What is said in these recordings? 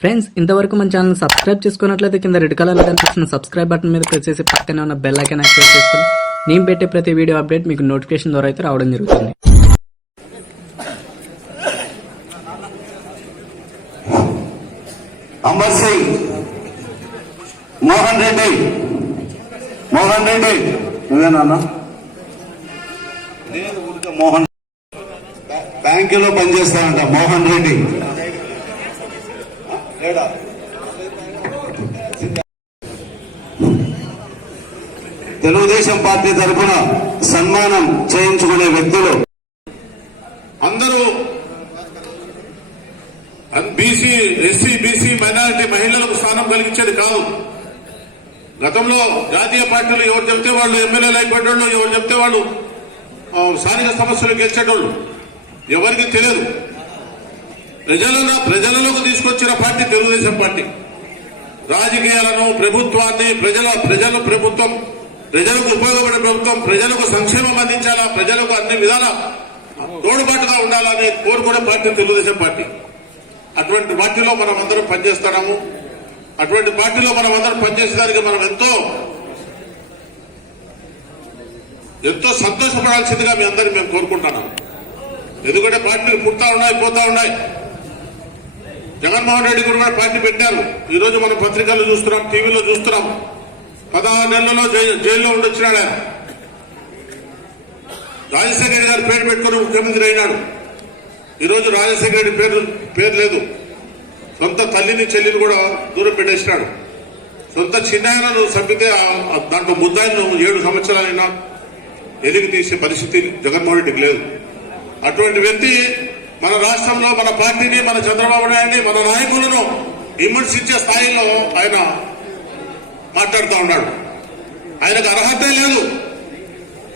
Friends, ఇంతవరకు మన channel subscribe చేసుకున్నట్లయితే కింద రెడ్ కలర్ లో కనిపిస్తున్న సబ్స్క్రైబ్ బటన్ మీద ప్రెస్ చేసి పక్కనే ఉన్న బెల్ ఐకాన్ యాక్టివేట్ చేసుకుని నేను పెట్టే ప్రతి వీడియో అప్డేట్ మీకు నోటిఫికేషన్ ద్వారా అయితే రావడం జరుగుతుంది. అమర్ సింగ్, మోహన్ రెడ్డి నువ్వేనా? మోహన్ బ్యాంకులో పనిచేస్తానంట. మోహన్ రెడ్డి తెలుగుదేశం పార్టీ తరఫున సన్మానం చేయించుకునే వ్యక్తులు అందరూ బీసీ, ఎస్సీ, బీసీ, మైనారిటీ మహిళలకు స్థానం కలిగించేది కాదు. గతంలో జాతీయ పార్టీలు ఎవరు చెప్తే వాళ్ళు ఎమ్మెల్యేలు అయిపోయేటోళ్ళు, ఎవరు చెప్తే వాళ్ళు స్థానిక సమస్యలు గెలిచేటోళ్ళు. ఎవరికి తెలియదు. ప్రజలలోకి తీసుకొచ్చిన పార్టీ తెలుగుదేశం పార్టీ. రాజకీయాలను, ప్రభుత్వాన్ని, ప్రభుత్వం ప్రజలకు ఉపయోగపడే ప్రభుత్వం, ప్రజలకు సంక్షేమం అందించాలా, ప్రజలకు అన్ని విధాల తోడుబాటుగా ఉండాలని కోరుకునే పార్టీ తెలుగుదేశం పార్టీ. అటువంటి పార్టీలో మనం అందరం పనిచేస్తున్నాము. అటువంటి పార్టీలో మనం అందరం పనిచేసేదానికి మనం ఎంతో సంతోషపడాల్సిందిగా మీ అందరినీ మేము కోరుకుంటున్నాం. ఎందుకంటే పార్టీలు పుడతా ఉన్నాయి, పోతా ఉన్నాయి. జగన్మోహన్ రెడ్డి కూడా పార్టీ పెట్టారు. ఈ రోజు మనం పత్రికల్లో చూస్తున్నాం, టీవీలో చూస్తున్నాం. 16 నెలల్లో జైల్లో ఉండొచ్చినాడు ఆయన. రాజశేఖర రెడ్డి గారు పేరు పెట్టుకుని ముఖ్యమంత్రి అయినాడు. ఈరోజు రాజశేఖర రెడ్డి పేరు లేదు. సొంత తల్లిని, చెల్లిని కూడా దూరం పెట్టేసినాడు. సొంత చిన్నాయనను చంపితే దాంట్లో ముద్దాయిను 7 సంవత్సరాలైనా ఎలిగి తీసే పరిస్థితి జగన్మోహన్ రెడ్డికి లేదు. అటువంటి వ్యక్తి మన రాష్ట్రంలో మన పార్టీని, మన చంద్రబాబు నాయుడిని, మన నాయకులను విమర్శించే స్థాయిలో ఆయన మాట్లాడుతూ ఉన్నాడు. ఆయనకు అర్హతే లేదు.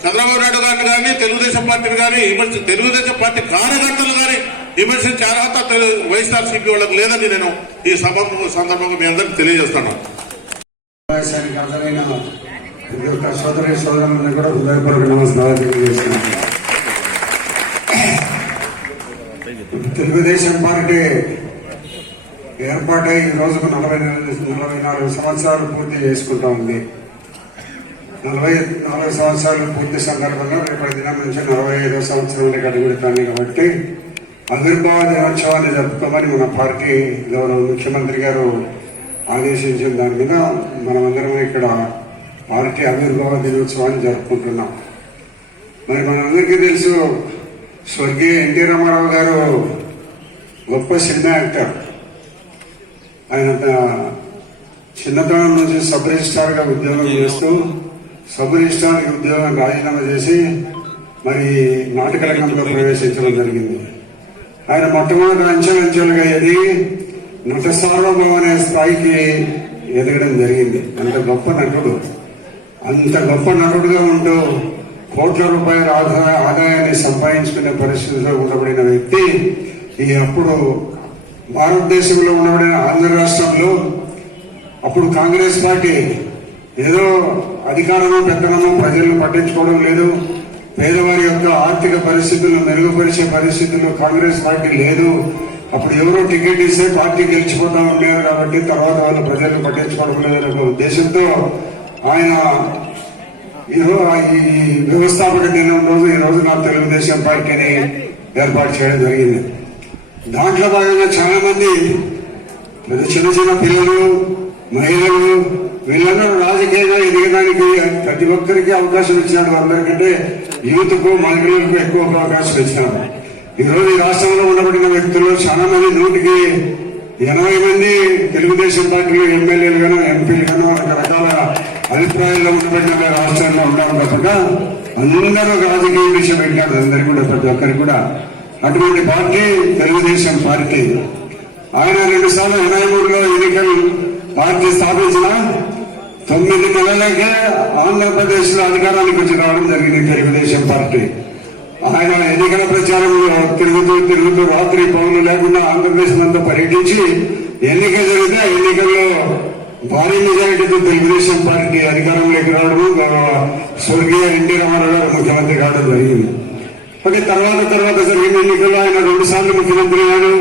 చంద్రబాబు నాయుడు గారిని కానీ, తెలుగుదేశం పార్టీని కానీ, తెలుగుదేశం పార్టీ కార్యకర్తలు కానీ విమర్శించే అర్హత వైఎస్ఆర్సీపీ వాళ్ళకు లేదని నేను ఈ సందర్భంగా మీ అందరికీ తెలియజేస్తున్నాను. సోదరి సోదరులను కూడా హృదయపూర్వక నమస్కారాలు తెలియజేస్తున్నాను. తెలుగుదేశం పార్టీ ఏర్పాటై ఈ రోజుకు 44 సంవత్సరాలు పూర్తి చేసుకుంటా ఉంది. 44 సంవత్సరాలు పూర్తి సందర్భంగా రేపటి దినం నుంచి 45వ సంవత్సరానికి అడుగుడుతాను. కాబట్టి ఆవిర్భావ దినోత్సవాన్ని జరుపుకోమని మన పార్టీ గౌరవ ముఖ్యమంత్రి గారు ఆదేశించిన దాని మీద మనమందరం ఇక్కడ పార్టీ ఆవిర్భావ దినోత్సవాన్ని జరుపుకుంటున్నాం. మరి మనందరికీ తెలుసు, స్వర్గీయ ఎన్టీ రామారావు గారు గొప్ప సినిమా యాక్టర్. ఆయన చిన్నతనం నుంచి సబ్ రిజిస్ట్రార్ గా ఉద్యోగం చేస్తూ సబ్ రిజిస్ట్రార్ ఉద్యోగం రాజీనామా చేసి మరి నాటక రంగంలో ప్రవేశించడం జరిగింది. ఆయన మొట్టమొదటి అంచెలంచెలుగా ఎదిగి నట సార్వభౌమ అనే స్థాయికి ఎదగడం జరిగింది. అంత గొప్ప నటుడు. అంత గొప్ప నటుడుగా ఉంటూ కోట్ల రూపాయల ఆదాయాన్ని సంపాదించుకునే పరిస్థితిలో ఉండబడిన వ్యక్తి ఈ అప్పుడు భారతదేశంలో ఉండబడిన ఆంధ్ర రాష్ట్రంలో అప్పుడు కాంగ్రెస్ పార్టీ ఏదో అధికారము, పెత్తనము ప్రజలను పట్టించుకోవడం లేదు. పేదవారి యొక్క ఆర్థిక పరిస్థితులను మెరుగుపరిచే పరిస్థితుల్లో కాంగ్రెస్ పార్టీ లేదు. అప్పుడు ఎవరో టికెట్ ఇస్తే పార్టీ గెలిచిపోతా ఉండేది. కాబట్టి తర్వాత వాళ్ళు ప్రజలను పట్టించుకోవడం లేదనే ఉద్దేశంతో ఆయన ఈ వ్యవస్థాపక దినం రోజు ఈ రోజు నా తెలుగుదేశం పార్టీని ఏర్పాటు చేయడం జరిగింది. దాంట్లో భాగంగా చాలా మంది చిన్న పిల్లలు, మహిళలు వీళ్ళందరూ రాజకీయంగా ఎదగడానికి ప్రతి ఒక్కరికి అవకాశం ఇచ్చినాడు. అందరికంటే యూత్ కు, మహిళలకు ఎక్కువ అవకాశం ఇచ్చినాడు. ఈ రోజు ఈ రాష్ట్రంలో ఉండబడిన వ్యక్తులు చాలా మంది 180 మంది తెలుగుదేశం పార్టీలో ఎమ్మెల్యేలు గాను, ఎంపీలు గాను రకరకాల అభిప్రాయాల్లో ఉండబడిన రాష్ట్రాల్లో ఉన్నారు. తప్పగా అందరూ రాజకీయ దిశ పెట్టాడు. అందరికీ కూడా, ప్రతి ఒక్కరికి కూడా. అటువంటి పార్టీ తెలుగుదేశం పార్టీ. ఆయన 2 సార్లు 83లో ఎన్నికలు పార్టీ స్థాపించిన 9 నెలలకే ఆంధ్రప్రదేశ్ లో అధికారానికి వచ్చి రావడం జరిగింది తెలుగుదేశం పార్టీ. ఆయన ఎన్నికల ప్రచారంలో తిరుగుతూ రాత్రి పౌరులు లేకుండా ఆంధ్రప్రదేశ్ అంతా పర్యటించి ఎన్నికలు జరిగితే ఆ ఎన్నికల్లో భారీ మెజారిటీతో తెలుగుదేశం పార్టీ అధికారంలోకి రావడము స్వర్గీయ ఎన్టీ రామారావు గారు ముఖ్యమంత్రి కావడం జరిగింది. కానీ తర్వాత జరిగిన ఎన్నికల్లో ఆయన 2 సార్లు ముఖ్యమంత్రి అయ్యాడు.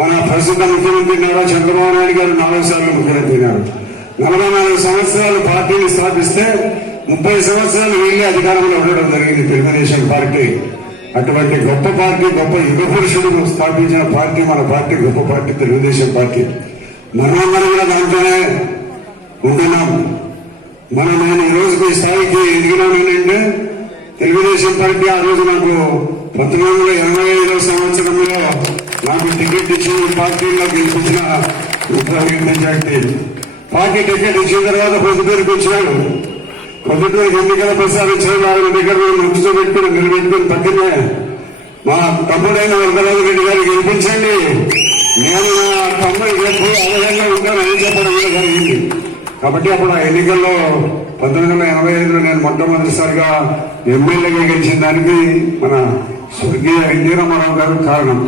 మన ప్రస్తుత ముఖ్యమంత్రి నారా చంద్రబాబు నాయుడు గారు 4 సార్లు ముఖ్యమంత్రి అయ్యారు. 44 సంవత్సరాలు పార్టీని స్థాపిస్తే 30 సంవత్సరాలు వీళ్ళే అధికారంలో ఉండడం జరిగింది తెలుగుదేశం పార్టీ. అటువంటి గొప్ప పార్టీ, గొప్ప యుగ పురుషుడు స్థాపించిన పార్టీ మన పార్టీ, గొప్ప పార్టీ తెలుగుదేశం పార్టీ. మనమందరం కూడా దాంట్లోనే ఉంటున్నాం. నేను ఈ రోజుకి ఈ స్థాయికి ఎదిగినాను ఏంటంటే తెలుగుదేశం పార్టీ ఆ రోజు నాకు 1985వ సంవత్సరంలో నాకు టికెట్ ఇచ్చి పార్టీలో గెలిపించిన మెజార్టీ. పార్టీ టికెట్ ఇచ్చిన తర్వాత పొద్దుటూరుకు వచ్చినాడు. పొద్దుటూరుకి ఎన్నికల ప్రసాదించిన ఆయన దగ్గర ముఖ్యంగా పెట్టుకుని నిలబెట్టుకుని పక్కనే మా తమ్ముడైన వరదరాజు రెడ్డి గారు గెలిపించండి, నేను నా తమ్ముడు గెలిపి ఆదాయంగా ఉంటానని చెప్పడం కూడా జరిగింది. కాబట్టి అప్పుడు ఆ ఎన్నికల్లో 1985లో నేను మొట్టమొదటిసారిగా ఎమ్మెల్యేగా గెలిచిన దానికి మన స్వర్గీయ ఎన్టీ రామారావు గారు కారణం.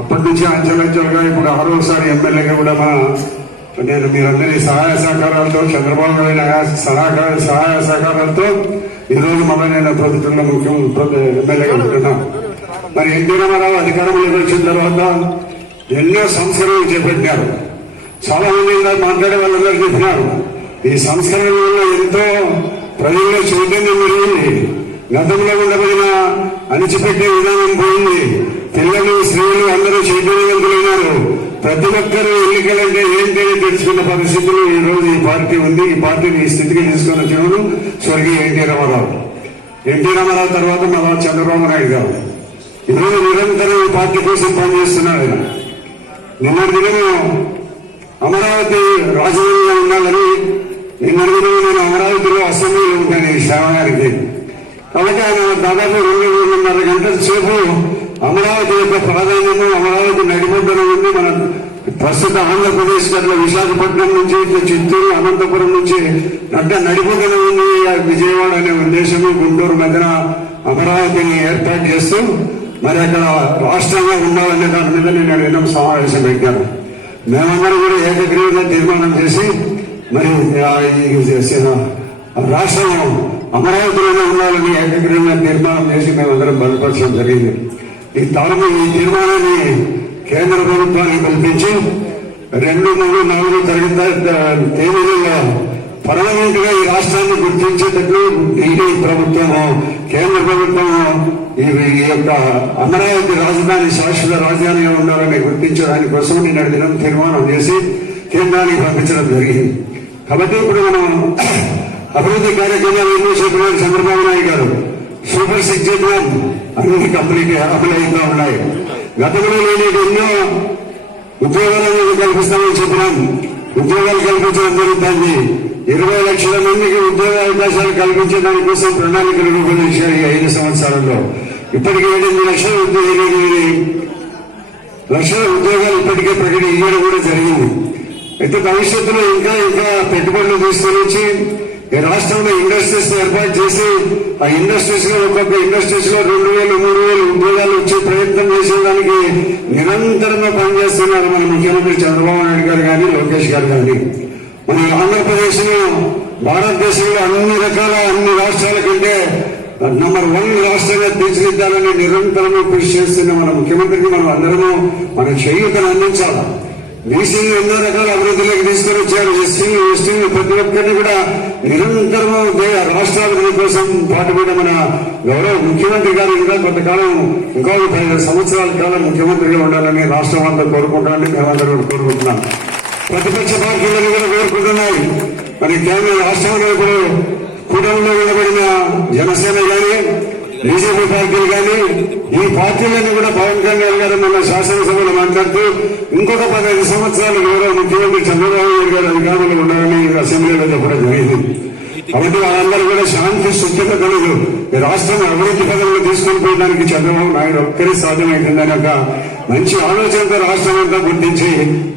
అప్పటి నుంచి అంచెలంచెలుగా ఇప్పుడు 6వసారి ఎమ్మెల్యేగా కూడా నేను మీరందరి సహాయ సహకారాలతో, చంద్రబాబు నాయుడు సహాయ సహకారాలతో ఈరోజు నేను ప్రభుత్వంలో ఎమ్మెల్యేగా ఉంటున్నాను. మరి ఎన్టీ రామారావు అధికారంలోకి వచ్చిన తర్వాత ఎన్నో సంస్కరణలు చేపట్టారు. చాలా మంది మాట్లాడే వాళ్ళందరూ చెప్పినారు ఈ సంస్కరణ వల్ల ఎంతో ప్రజల్లో చైతన్యం పెరిగింది. గతంలో ఉండబడిన అణిచిపెట్టే విధానం పోయింది. పిల్లలు, స్త్రీలు అందరూ చైతన్యవంతులైనారు. ప్రతి ఒక్కరూ ఎన్నికలంటే ఏంటని తెలుసుకున్న పరిస్థితులు ఈ రోజు ఈ పార్టీ ఉంది. ఈ పార్టీని ఈ స్థితికి తీసుకున్న వచ్చినప్పుడు స్వర్గీయ ఎన్టీ రామారావు. ఎన్టీ రామారావు తర్వాత మన చంద్రబాబు నాయుడు గారు ఈరోజు నిరంతరం ఈ పార్టీ కోసం పనిచేస్తున్నాడు. ఆయన నిన్నటి దినము అమరావతి రాజధానిగా ఉండాలని నిన్నటి దినము నేను అమరావతిలో అసెంబ్లీలో ఉంటాను ఈ శ్రావణానికి. కాబట్టి ఆయన దాదాపు 2-2.5 గంటల సేపు అమరావతి యొక్క ప్రాధాన్యము, అమరావతి నడిబొడ్డున ఉంది. మన ప్రస్తుత ఆంధ్రప్రదేశ్ అట్లా విశాఖపట్నం నుంచి చిత్తూరు, అనంతపురం నుంచి నడిబొడ్డున ఉంది విజయవాడ అనే ఉద్దేశము. గుంటూరు మధ్యన అమరావతిని ఏర్పాటు చేస్తూ మరి అక్కడ రాష్ట్రంగా ఉండాలనే దాని మీద నేను ఎన్నో సమావేశం పెట్టాను. మేమందరం కూడా ఏకగ్రీవంగా తీర్మానం చేసి మరి రాష్ట్రం అమరావతిలోనే ఉండాలని ఏకగ్రీవంగా తీర్మానం చేసి మేమందరం బలపరచడం జరిగింది. ఈ తీర్మానాన్ని కేంద్ర ప్రభుత్వానికి పిలిపించి 2, 3, 4 తేదీలలో పర్మనెంట్ గా ఈ రాష్ట్రాన్ని గుర్తించేటట్లు ఢిల్లీ ప్రభుత్వము, కేంద్ర ప్రభుత్వము ఈ యొక్క అమరావతి రాజధాని శాశ్వత రాజధానిగా ఉండాలని గుర్తించడానికి కోసం నిన్నటి దినం తీర్మానం చేసి కేంద్రానికి పంపించడం జరిగింది. కాబట్టి ఇప్పుడు మనం అభివృద్ధి కార్యక్రమాలు ఎన్నో చెప్పినారు చంద్రబాబు నాయుడు గారు. సూపర్ 6 చెప్పినాం, అన్ని కంప్లీట్ అమలు అవుతూ ఉన్నాయి. గతంలో లేని ఎన్నో ఉద్యోగాలను కల్పిస్తామని చెప్పినాం. ఉద్యోగాలు కల్పించడం జరుగుతుంది. 20 లక్షల మందికి ఉద్యోగ అవకాశాలు కల్పించే దానికోసం ప్రణాళికలు రూపొందించారు ఈ 5 సంవత్సరాల్లో. ఇప్పటికే 8 లక్షల ఉద్యోగాలు ఇప్పటికే ప్రకటించడం కూడా జరిగింది. అయితే భవిష్యత్తులో ఇంకా పెట్టుబడులు తీసుకొని వచ్చి ఈ రాష్ట్రంలో ఇండస్ట్రీస్ ఏర్పాటు చేసి ఆ ఇండస్ట్రీస్ లో ఒక్కొక్క ఇండస్ట్రీస్ లో 2,000, 3,000 ఉద్యోగాలు వచ్చే ప్రయత్నం చేసేదానికి నిరంతరంగా పనిచేస్తున్నారు మన ముఖ్యమంత్రి చంద్రబాబు నాయుడు గారు కానీ, లోకేష్ గారు కానీ. మన ఆంధ్రప్రదేశ్ ను భారతదేశంలో అన్ని రాష్ట్రాల కంటే నంబర్ 1 రాష్ట్రంగా తీర్చిదిద్దాలని నిరంతరంగా కృషి చేస్తున్న మన ముఖ్యమంత్రికి మనం అందరము మన చేయూతను అందించాలి. బీసీలు ఎన్నో రకాల అభివృద్ధిలోకి తీసుకొని వచ్చారు. ఎస్టీలు ప్రతి ఒక్కరిని కూడా నిరంతరము రాష్ట్రాభివృద్ధి కోసం పాటుపడే మన గౌరవ ముఖ్యమంత్రి గారు ఇంకా కొంతకాలం ఇంకో 15 సంవత్సరాల కాలం ముఖ్యమంత్రిగా ఉండాలని రాష్ట్రం అంతా కోరుకుంటామని మేమందరూ కోరుకుంటున్నాం. ప్రతిపక్ష పార్టీలను కూడా కోరుకుంటున్నాయి. మరి కేంద్ర రాష్ట్రంలో ఇప్పుడు కూటమిలో నిలబడిన జనసేన కానీ, బీజేపీ పార్టీలు కానీ, ఈ పార్టీలన్నీ కూడా పవన్ కళ్యాణ్ గారు మన శాసనసభలో మాట్లాడుతూ ఇంకొక 15 సంవత్సరాలు గౌరవ ముఖ్యమంత్రి చంద్రబాబు నాయుడు గారు అధికారంలో ఉండాలని అసెంబ్లీలో చెప్పడం జరిగింది. కాబట్టి వాళ్ళందరూ కూడా శాంతి సుస్థిత కలదు ఈ రాష్ట్రం అభివృద్ధి పదంలో తీసుకొని పోయడానికి చంద్రబాబు నాయుడు ఒక్కరి సాధ్యమవుతుందని ఒక మంచి ఆలోచనతో రాష్ట్రం అంతా గుర్తించి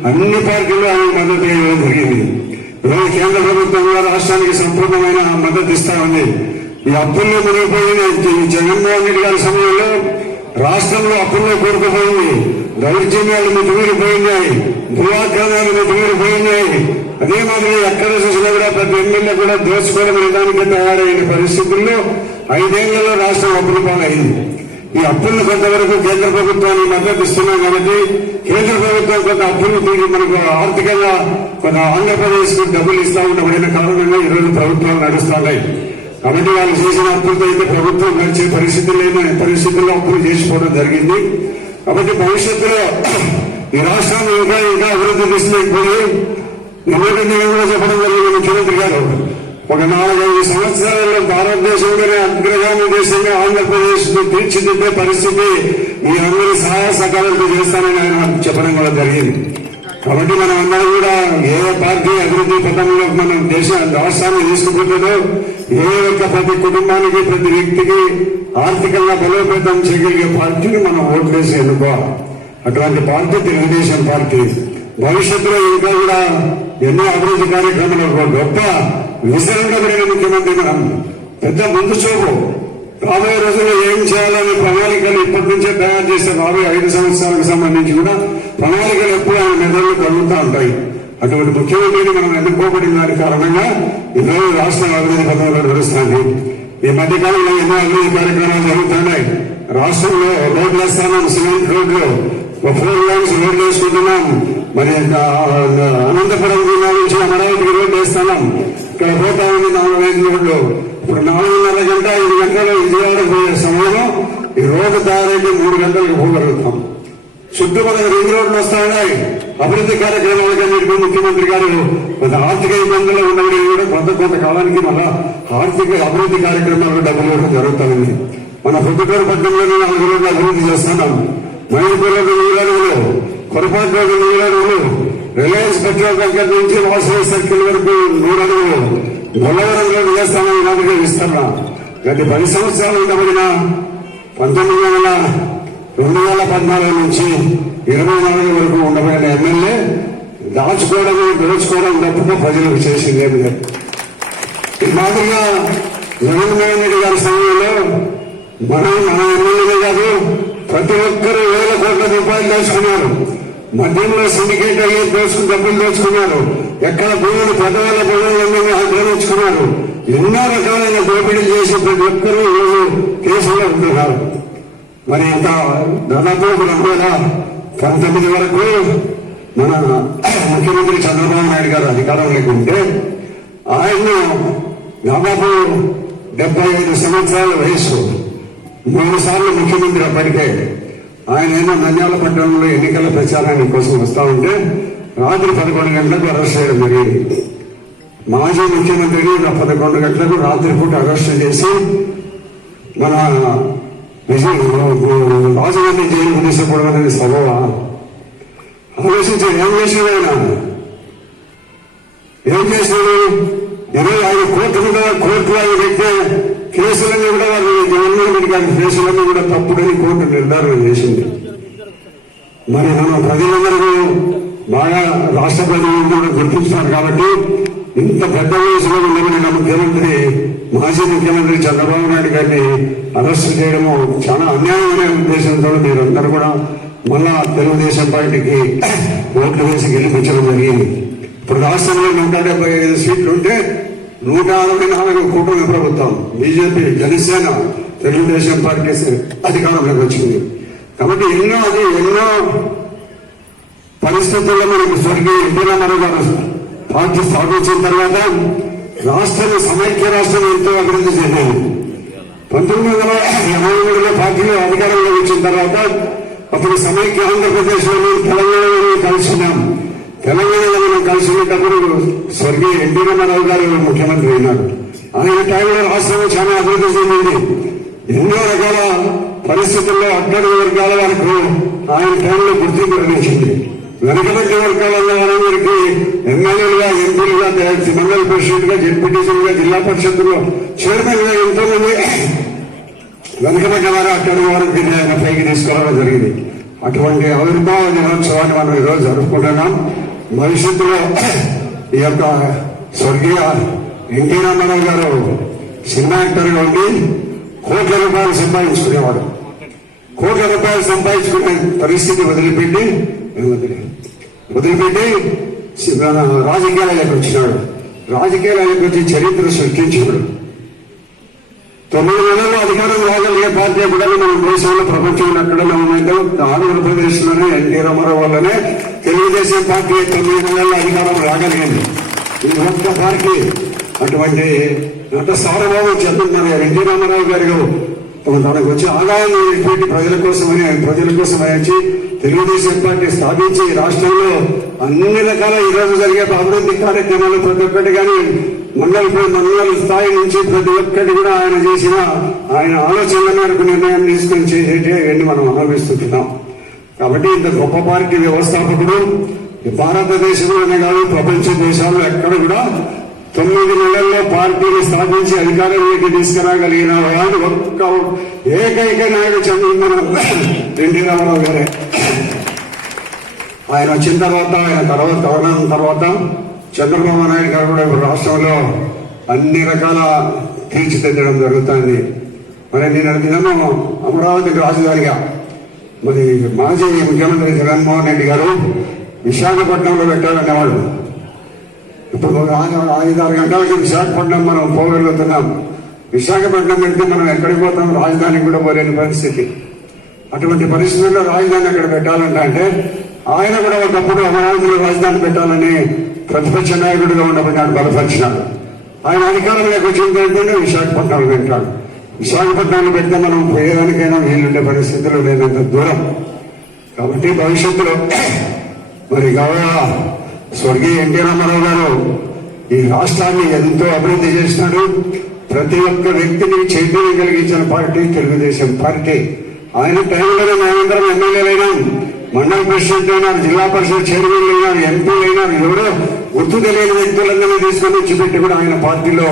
అన్ని పార్టీలు ఆయన మద్దతు ఇవ్వడం జరిగింది. ఈరోజు కేంద్ర ప్రభుత్వం కూడా రాష్ట్రానికి సంపూర్ణమైన మద్దతు ఇస్తా ఉంది. ఈ అప్పుల్లో మునిగిపోయిన ఈ జగన్మోహన్ రెడ్డి గారి సమయంలో రాష్ట్రంలో అప్పుల్లో కూరుకుపోయింది, దౌర్జన్యాలు మితిమీరిపోయినాయి, భూఆక్రమణాలు మితిమీరిపోయినాయి. అదే మాదిరి ఎక్కడ చూసినా కూడా ప్రతి ఎమ్మెల్యే కూడా దోచుకోవడం విధానికి తయారైన పరిస్థితుల్లో 5 ఏళ్లలో రాష్ట్రం అప్పుల పాలైంది. ఈ అప్పులను కొంతవరకు కేంద్ర ప్రభుత్వాన్ని మద్దతు ఇస్తున్నాం కాబట్టి కేంద్ర ప్రభుత్వం కొంత అప్పులు తీరి మనకు ఆర్థికంగా కొంత ఆంధ్రప్రదేశ్ కు డబ్బులు ఇస్తా ఉండబడిన కారణంగా ఈరోజు ప్రభుత్వాలు నడుస్తున్నాయి. కాబట్టి వాళ్ళు చేసిన అప్పులతో అయితే ప్రభుత్వం నడిచే పరిస్థితి లేని పరిస్థితుల్లో అప్పులు చేసిపోవడం జరిగింది. కాబట్టి భవిష్యత్తులో ఈ రాష్ట్రాన్ని ఇంకా ఇంకా అభివృద్ధి తీసుకుపోయి ఎందుకంటే నేను కూడా చెప్పడం జరిగింది ముఖ్యమంత్రి గారు, ఒక 4-5 సంవత్సరాలలో భారతదేశంలోనే అగ్రగామి దేశంగా ఆంధ్రప్రదేశ్ ను తీర్చిదిద్దే పరిస్థితి మీ అందరి సహాయ సహకారాలతో చేస్తానని ఆయన చెప్పడం కూడా జరిగింది. కాబట్టి మనం అందరం కూడా ఏ పార్టీ అభివృద్ధి పథంలో మనం రాష్ట్రాన్ని తీసుకుపోతుందో ఏ ఒక్క ప్రతి కుటుంబానికి ప్రతి వ్యక్తికి ఆర్థికంగా బలోపేతం చేయగలిగే పార్టీని మనం ఓట్లేసి ఎన్నుకోవాలి. అటువంటి పార్టీ తెలుగుదేశం పార్టీ. భవిష్యత్తులో ఇంకా కూడా ఎన్నో అభివృద్ధి కార్యక్రమాలు గొప్ప విసరించబడిన ముఖ్యమంత్రి మనం పెద్ద ముందు చూపు రాబోయే రోజుల్లో ఏం చేయాలనే ప్రణాళికలు ఇప్పటి నుంచే తయారు చేస్తే రాబోయే 5 సంవత్సరాలకు సంబంధించి కూడా ప్రణాళికలు ఎప్పుడు ఆయన మెదళ్ళు కలుగుతూ ఉంటాయి. అటువంటి ముఖ్యమంత్రిని మనం ఎన్నుకోబడిన దాని కారణంగా ఈరోజు రాష్ట్రం అభివృద్ధి పథకంలో నడుస్తుంది. ఈ మధ్యకాలంలో ఎన్నో అభివృద్ధి కార్యక్రమాలు జరుగుతున్నాయి. రాష్ట్రంలో రోడ్లు వేస్తున్నాం, సిమెంట్ రోడ్లు 4 lanes రోడ్లు వేసుకుంటున్నాం. మరి అనంతపురం జిల్లా నుంచి అమరావతికి రోడ్డు వేస్తున్నాం. ఇక్కడ పోతా ఉంది 4-5 రోడ్లు. ఇప్పుడు 4:30 గంట 5 గంటలు విజయవాడ పోయే సమయంలో ఈ రోడ్డు తయారైతే 3 గంటలకు పోగలుగుతాం. చుట్టుపక్కల రింగ్ రోడ్లు వస్తా ఉన్నాయి. అభివృద్ధి కార్యక్రమాలకన్నిటికీ ముఖ్యమంత్రి గారు కొంత ఆర్థిక ఇబ్బందులు ఉన్నవి కూడా కొంత కాలానికి మళ్ళా ఆర్థిక అభివృద్ధి కార్యక్రమాలకు డబ్బులు ఇవ్వడం జరుగుతుంది. మన పొద్దుటూరు పట్టణంలోనే 4 రోడ్లు అభివృద్ధి చేస్తున్నాం. మైనపూర్లో 2 అడుగులు, కొరపాట్లో 2 అడుగులు, రిలయన్స్ పెట్రోల్ దగ్గర నుంచి వాసవి సర్కిల్ వరకు 3 అడుగులు, గొల్లవరంలో చేస్తామని ఇలాంటిగా ఇస్తున్నా. గత 10 సంవత్సరాలు ఉండబడిన 2014 నుంచి 24 వరకు ఉండబడిన ఎమ్మెల్యే దాచుకోవడం దోచుకోవడం తప్ప ప్రజలకు చేసిందేమి లేదు. ఈ మాదిరిగా జగన్మోహన్ రెడ్డి గారి సమయంలో మన ఎమ్మెల్యేలే కాదు ప్రతి ఒక్కరూ 1,000 కోట్ల రూపాయలు దోచుకున్నారు. మద్యంలో సిండికేట్ అయ్యి డబ్బులు దోచుకున్నారు. ఎక్కడ భూములు 10,000 భూములన్నీ ఆక్రమించుకున్నారు. ఎన్నో రకాలైన దోపిడీ చేసి ప్రతి ఒక్కరూ ఈరోజు కేసులో ఉంటున్నారు. మరి అంత దాదాపు 2019 వరకు మన ముఖ్యమంత్రి చంద్రబాబు నాయుడు గారు అధికారంలోకి ఉంటే ఆయన్ను దాదాపు 75 సంవత్సరాల వయసు, 3 సార్లు ముఖ్యమంత్రి అప్పటికే. ఆయన ఏమో నంద్యాల పట్టణంలో ఎన్నికల ప్రచారానికి కోసం వస్తా ఉంటే రాత్రి 11 గంటలకు అరెస్ట్ చేయడం జరిగింది. మాజీ ముఖ్యమంత్రిని 11 గంటలకు రాత్రిపూట అరెస్ట్ చేసి మన రాజమండ్రి జైలుకు తీసుకోవడం అనేది సభవా? ఆలోచించి ఏం చేశాడు ఆయన? ఏం చేశాడు? ఆయన కోర్టులో ఆయన పెట్టే కేసులన్నీ కూడా వాళ్ళు జగన్మోహన్ రెడ్డి గారి కేసులన్నీ కూడా తప్పుడని కోర్టు నిర్ధారణ చేసింది. మరి మనం ప్రజలందరూ బాగా రాష్ట్ర ప్రజలందరూ కూడా గుర్తించున్నారు. కాబట్టి ఇంత పెద్ద వయసులో ఉండబడిన ముఖ్యమంత్రి, మాజీ ముఖ్యమంత్రి చంద్రబాబు నాయుడు గారిని అరెస్ట్ చేయడము చాలా అన్యాయమైన ఉద్దేశంతో మీరందరూ కూడా మళ్ళా తెలుగుదేశం పార్టీకి ఓట్లు వేసి గెలిపించడం జరిగింది. ఇప్పుడు రాష్ట్రంలో 175 సీట్లు ఉంటే 164 కూటమి ప్రభుత్వం, బీజేపీ, జనసేన, తెలుగుదేశం పార్టీ అధికారంలోకి వచ్చింది. కాబట్టి ఎన్నో పరిస్థితుల్లో మనకు స్వర్గీయ ఎన్టీ రామారావు గారు పార్టీ స్థాపించిన తర్వాత రాష్ట్రం సమైక్య రాష్ట్రం ఎంతో అభివృద్ధి చెందింది. 1983లో పార్టీలో అధికారంలో వచ్చిన తర్వాత అప్పుడు సమైక్య ఆంధ్రప్రదేశ్ లో తెలంగాణలో కలిసినాం. తెలంగాణలో మనం కలిసినప్పుడు స్వర్గీయ ఎన్టీ రామారావు గారు ముఖ్యమంత్రి అయినారు. ఆయన టైంలో రాష్ట్రం చాలా అభివృద్ధి చెందింది. ఎన్నో రకాల పరిస్థితుల్లో అట్టడుగు వర్గాల వరకు ఆయన టైంలో గుర్తింపు లభించింది. వెనకబడ్డ వర్గాల వారికి ఎమ్మెల్యేలుగా, ఎంపీలుగా, మండల ప్రెసిడెంట్ గా, జెడ్పీటీసీలుగా, జిల్లా పరిషత్తులో చైర్మన్ గా ఎంతో మంది వెనకబడ్డ వారు అట్టడుగు వారికి ఆయన పైకి తీసుకురావడం జరిగింది. అటువంటి ఆవిర్భావ దినోత్సవాన్ని మనం ఈరోజు జరుపుకుంటున్నాం. భవిష్యత్తులో ఈ యొక్క స్వర్గీయ ఎన్టీ రామారావు గారు సినిమా యాక్టర్గా ఉండి కోట్ల రూపాయలు సంపాదించుకునేవాడు. కోట్ల రూపాయలు సంపాదించుకునే పరిస్థితి వదిలిపెట్టి రాజకీయాలకు వచ్చినాడు. రాజకీయాలకు వచ్చి చరిత్ర సృష్టించాడు. 9 నెలల్లో అధికారం రాగలిగే పార్టీ కూడా మన దేశంలో ప్రపంచంలో ఎక్కడైనా ఉందంటే ఆంధ్రప్రదేశ్లోనే ఎన్టీ రామారావు వల్లనే తెలుగుదేశం పార్టీ 9 నెలల్లో అధికారం రాగలిగింది. ఇది ఒక్క పార్టీ. అటువంటి నట సారభావం చెప్తున్నారు ఎన్టీ రామారావు గారు తనకు వచ్చి ఆదాయాన్ని పెట్టి ప్రజల కోసమని వచ్చి తెలుగుదేశం పార్టీ స్థాపించి రాష్ట్రంలో అన్ని రకాల ఈరోజు జరిగే అభివృద్ధి కార్యక్రమాలు ప్రతి ఒక్కటి కానీ మండల స్థాయి నుంచి ప్రతి ఒక్కటి కూడా ఆయన చేసిన ఆయన ఆలోచనల మేరకు నిర్ణయం తీసుకొని చేసేటి అవన్నీ మనం అనుభవిస్తున్నాం. కాబట్టి ఇంత గొప్ప పార్టీ వ్యవస్థాపకుడు భారతదేశంలోనే కాదు ప్రపంచ దేశాల్లో ఎక్కడ కూడా 9 నెలల్లో పార్టీని స్థాపించి అధికారంలోకి తీసుకురాగలిగిన వాడు ఒక్క ఏకైక నాయకుడు చంద్రబాబు ఎన్టీ రామారావు గారే. ఆయన వచ్చిన తర్వాత తర్వాత చంద్రబాబు నాయుడు గారు కూడా రాష్ట్రంలో అన్ని రకాల తీర్చిదిద్దడం జరుగుతుంది. మరి నేను దినము అమరావతికి రాజధానిగా మరి మాజీ ముఖ్యమంత్రి జగన్మోహన్ రెడ్డి గారు విశాఖపట్నంలో పెట్టాలనేవాడు. ఇప్పుడు 5-6 గంటలకి విశాఖపట్నం మనం పోగలుగుతున్నాం. విశాఖపట్నం పెడితే మనం ఎక్కడికి పోతాం? రాజధానికి కూడా పోలేని పరిస్థితి. అటువంటి పరిస్థితుల్లో రాజధాని అక్కడ పెట్టాలంటే ఆయన కూడా ఒకప్పుడు అమరావతిలో రాజధాని పెట్టాలని ప్రతిపక్ష నాయకుడిగా ఉండబడినాడు, బలపరిచినాడు. ఆయన అధికారంలోకి వచ్చిన విశాఖపట్నంలో పెట్టాడు. విశాఖపట్నంలో పెడితే మనం పోయేదానికైనా వీలుండే పరిస్థితులు లేనంత దూరం. కాబట్టి భవిష్యత్తులో మరి గౌరవ స్వర్గీయ ఎన్టీ రామారావు గారు ఈ రాష్ట్రాన్ని ఎంతో అభివృద్ధి చేసినాడు. ప్రతి ఒక్క వ్యక్తిని చైతన్యం కలిగించిన పార్టీ తెలుగుదేశం పార్టీ. ఆయన టైంలోనే మేమందరం ఎమ్మెల్యేలైనాం, మండల ప్రెసిడెంట్ అయినారు, జిల్లా పరిషత్ చైర్మన్ అయినారు, ఎంపీలు అయినారు. ఎవరో గుర్తు తెలియని వ్యక్తులందరినీ తీసుకొని వచ్చిపెట్టి కూడా ఆయన పార్టీలో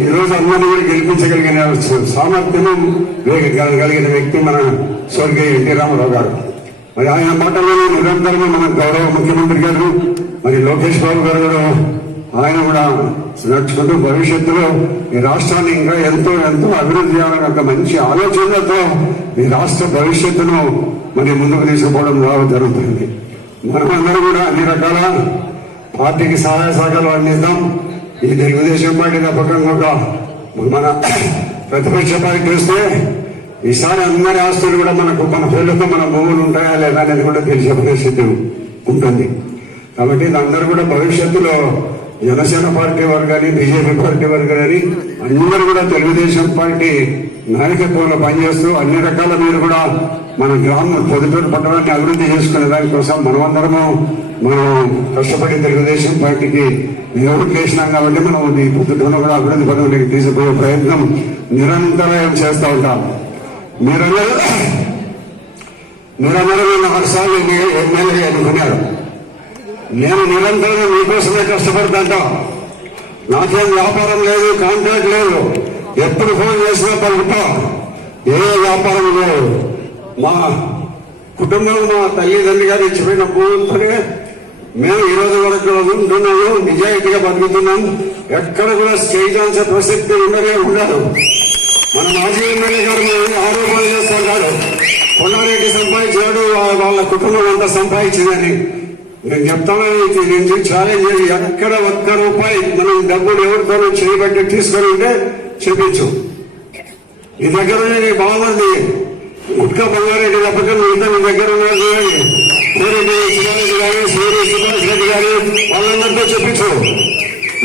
ఈ రోజు అందరినీ కూడా గెలిపించగలిగిన సామర్థ్యం కలిగిన వ్యక్తి మన స్వర్గీయ ఎన్టీ రామారావు గారు. మరి ఆయన మాటల్లోనే నిరంతరంగా మన గౌరవ ముఖ్యమంత్రి గారు మరి లోకేష్ బాబు గారు కూడా ఆయన కూడా నడుచుకుంటూ భవిష్యత్తులో ఈ రాష్ట్రాన్ని ఇంకా ఎంతో అభివృద్ధి చేయాలని ఒక మంచి ఆలోచనలతో ఈ రాష్ట్ర భవిష్యత్తును మరి ముందుకు తీసుకుపోవడం జరుగుతుంది. మనమందరం కూడా అన్ని రకాల పార్టీకి సహాయ సహకారాలు అందిద్దాం. ఈ తెలుగుదేశం పార్టీ తప్పకుండా మన ప్రతిపక్ష పార్టీ వస్తే ఈసారి అందరి ఆస్తులు కూడా మన పేర్లతో మన భూములు ఉంటాయా లేదా అనేది కూడా తెలిసే పరిస్థితి ఉంటుంది. కాబట్టి అందరూ కూడా భవిష్యత్తులో జనసేన పార్టీ వారు కానీ బీజేపీ పార్టీ వారు కానీ అందరూ కూడా తెలుగుదేశం పార్టీ నాయకత్వంలో పనిచేస్తూ అన్ని రకాల మీరు కూడా మన గ్రామం పొద్దుటూరు పట్టణాన్ని అభివృద్ధి చేసుకునే దానికోసం మనం కష్టపడి తెలుగుదేశం పార్టీకి ఓట్లు వేసినాం కాబట్టి మనం ఈ పొద్దుటూరులో కూడా అభివృద్ధి పదవులకి తీసుకుపోయే ప్రయత్నం నిరంతరం చేస్తూ ఉంటాం. మీరందరూ 4 సార్లు ఎమ్మెల్యేగా ఎన్నుకున్నారు. నేను నిరంతరం మీకోసమే కష్టపడతా. నాకేం వ్యాపారం లేదు, కాంట్రాక్ట్ లేదు. ఎప్పుడు ఫోన్ చేసినా పలుకుతా. ఏ వ్యాపారం లేదు. మా కుటుంబం మా తల్లిదండ్రి గారు ఇచ్చిపోయిన భూములతోనే మేము ఈ రోజు వరకు ఉంటున్నాము, నిజాయితీగా బతుకుతున్నాం. ఎక్కడ కూడా చేయించాల్సిన ప్రసక్తి ఉండదు. మన మాజీ ఎమ్మెల్యే గారు ఆరోపణలు చేస్తుంటారు, కొండారెడ్డి సంపాదించాడు, వాళ్ళ కుటుంబం అంతా సంపాదించిందని. నేను చెప్తాను, నేను ఛాలెంజ్ చేసి ఎక్కడ ఒక్క రూపాయి మనం డబ్బులు ఎవరితోనూ చేయబట్టి తీసుకొని ఉంటే చూపించు. ఈ దగ్గర నీ బాగుంది గుట్కా బంగారెడ్డి తప్పక ఇద్దరు దగ్గర ఉన్నారు చూడండి, కోరెడ్డి శివారెడ్డి గారి సూర్య సుభాష్ రెడ్డి గారి వాళ్ళందరితో చెప్పించు.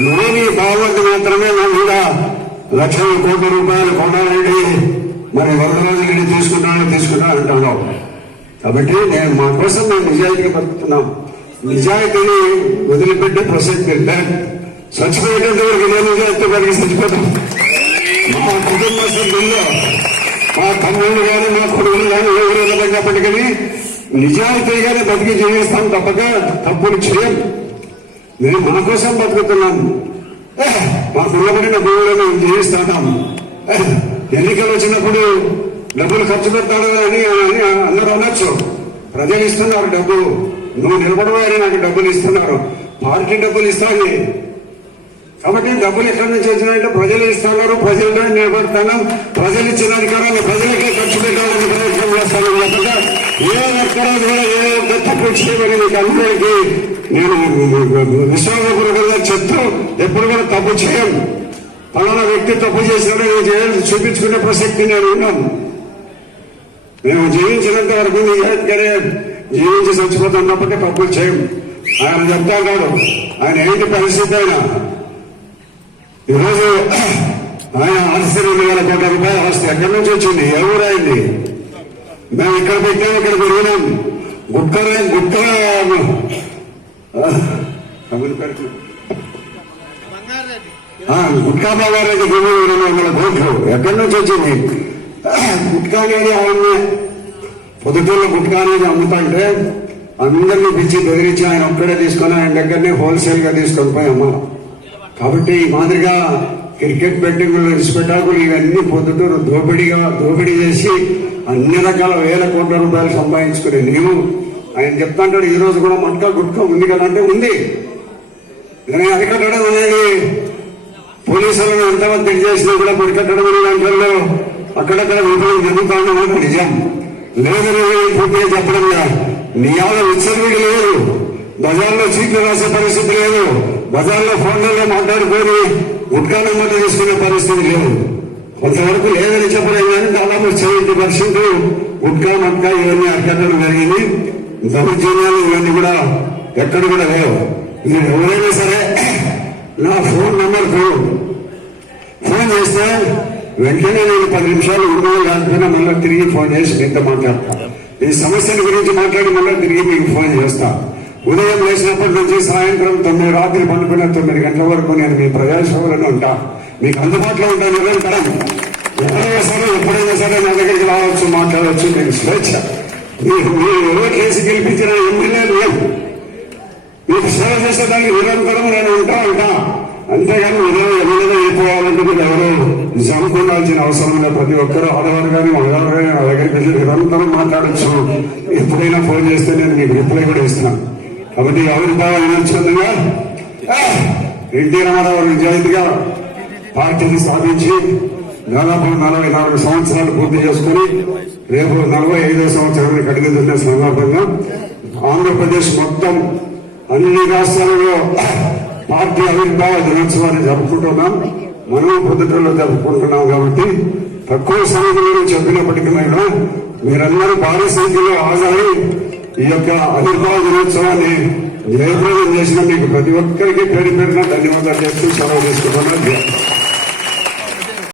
నువ్వు నీ బాగుంది మాత్రమే నా మీద లక్షల కోట్ల రూపాయలు కొండారెడ్డి మరి 100 రోజులు తీసుకుంటా అంటున్నావు. కాబట్టి మా కోసం మేము నిజాయితీగా బతుకుతున్నాం. నిజాయితీని వదిలిపెట్టే ప్రసక్తి లేదు. చచ్చిపోయేటువంటి వరకు నేను నిజాయితీ కలిగి చచ్చిపోతాం. మా కుటుంబ సభ్యుల్లో మా తమ్ముళ్ళు కానీ మా కొడుకులు కానీ ఎవరైనా తగ్గప్పటికీ నిజాయితీగానే బతికి జీవిస్తాం తప్పక తప్పులు చేయం. మేము మన కోసం బతుకుతున్నాం. మాకున్నబడిన భూములను జీవిస్తాం. ఎన్నికలు వచ్చినప్పుడు డబ్బులు ఖర్చు పెడతాడు అని అందరూ అనొచ్చు. ప్రజలు ఇస్తున్నారు డబ్బు, నువ్వు నిలబడమని నాకు డబ్బులు ఇస్తున్నారు. పార్టీ డబ్బులు ఇస్తాను, కాబట్టి డబ్బులు ఎక్కడి నుంచి వచ్చినాయంటే ప్రజలు ఇస్తున్నారు, ప్రజలతో నిలబడతాను, ప్రజలు ఇచ్చిన అధికారాన్ని ప్రజలకే ఖర్చు పెట్టాలని ప్రయత్నం చేస్తాను లేకుండా ఏ ఒక్కరోజు కూడా ఏ ఒక్క తప్పు చేయమని మీకు అందరికీ నేను విశ్వాసపూర్వకంగా చెప్తూ ఎప్పుడు కూడా తప్పు చేయం. పలానా వ్యక్తి తప్పు చేసినట్టు నేను చేయాలి చూపించుకునే ప్రసక్తి నేను ఉన్నాను. మేము జీవించినంత వరకు జీవించి చచ్చిపోతాం తప్పకే తప్పులు చేయం. ఆయన చెప్తాడు ఆయన ఏంటి పరిస్థితి అయినా ఈరోజు ఆయన ఆస్తి 2,000 కోట్ల రూపాయల ఆస్తి ఎక్కడి నుంచి వచ్చింది, ఎవరైంది? మేము ఇక్కడ పెట్టాము, ఇక్కడ పెరిగినాం. గుట్కా బంగారెడ్డి 2,200 కోట్లు ఎక్కడి నుంచి వచ్చింది? గుట్కా అనేది అవన్నీ పొద్దుటూరులో గుట్కా అనేది అమ్ముతుంటే అందరినీ పిలిచి బెదిరించి ఆయన ఒక్కడే తీసుకొని ఆయన దగ్గరనే హోల్సేల్ గా తీసుకొని పోయి అమ్మాలి. కాబట్టి ఈ మాదిరిగా క్రికెట్ బెట్టింగులు, ఇసుపెట్టాకులు ఇవన్నీ పొద్దుటూరు దోపిడీ చేసి అన్ని రకాల 1,000 కోట్ల రూపాయలు సంపాదించుకునే నీవు ఆయన చెప్తాంటాడు ఈ రోజు కూడా మట్కా గుట్కా ఉంది కదా అంటే ఉంది. కానీ అరికట్టడం అనేది పోలీసులను ఎంతమంది చేసినా కూడా పరికట్టడం అనే దాంట్లో అక్కడక్కడ విఫలం జరుగుతామన్నమాట నిజం. లేదని పూర్తిగా చెప్పడంగా నియాల విచ్చలవిడి లేదు, బజార్లో చీట్లు రాసే పరిస్థితి లేదు, బజార్లో ఫోన్లలో మాట్లాడుకొని గుట్కా నెంబర్లు తీసుకునే పరిస్థితి లేదు. కొంతవరకు లేదని చెప్పడం కానీ దాదాపు 70% గుట్కా మట్కా ఇవన్నీ అరికట్టడం జరిగింది. దౌర్జన్యాలు ఇవన్నీ కూడా ఎక్కడ కూడా లేవు. మీరు ఎవరైనా సరే నా ఫోన్ నెంబర్కు ఫోన్ చేస్తే వెంటనే నేను 10 నిమిషాలు ఉండవు లేకపోయినా మళ్ళీ తిరిగి ఫోన్ చేసి మీతో మాట్లాడతాను. ఈ సమస్యల గురించి మాట్లాడి మళ్ళీ తిరిగి మీకు ఫోన్ చేస్తా. ఉదయం లేచినప్పటి నుంచి సాయంత్రం 9 రాత్రి పండుకున్న 9 గంటల వరకు నేను మీ ప్రజాసేవలను ఉంటా, మీకు అందుబాటులో ఉంటాను నిరంతరం. ఎక్కడైనా సరే ఎప్పుడైనా సరే నా దగ్గరికి రావచ్చు, మాట్లాడవచ్చు. నేను స్వేచ్ఛ. మీరు ఎవరు కేసు గెలిపించిన ఎమ్మెల్యేలు లేవు, మీకు సేవ చేసేదానికి నిరంతరం నేను ఉంటా. అంతేగాని ఉదయం ఎమ్మెల్యేగా అయిపోవాలంటే మీరు ఎవరు జమ్ముకోవాల్సిన అవసరం లేదు. ప్రతి ఒక్కరూ ఆడవారు కానీ మగవారు కానీ నా దగ్గరికి వెళ్ళి నిరంతరం మాట్లాడచ్చు. ఎప్పుడైనా ఫోన్ చేస్తే నేను మీకు రిప్లై కూడా ఇస్తున్నాను. కాబట్టి ఆవిర్భావ దినోత్సవంగా ఎన్టీ రామారావు నిజాయితీగా పార్టీని స్థాపించి దాదాపు 44 సంవత్సరాలు పూర్తి చేసుకుని రేపు 45వ సంవత్సరానికి అడుగుతున్న సందర్భంగా ఆంధ్రప్రదేశ్ మొత్తం అన్ని రాష్ట్రాలలో పార్టీ ఆవిర్భావ దినోత్సవాన్ని జరుపుకుంటున్నాం. మనం పొద్దుటూరులో జరుపుకుంటున్నాం. కాబట్టి తక్కువ సమయంలో చెప్పినప్పటికీ మీరందరూ భారీ సంఖ్యలో హాజరై ఈ యొక్క ఆవిర్భావ దినోత్సవాన్ని జయప్రదం చేసిన మీకు ప్రతి ఒక్కరికి పేరు పేరున ధన్యవాదాలు చేస్తూ సెలవు తీసుకుంటున్నాను.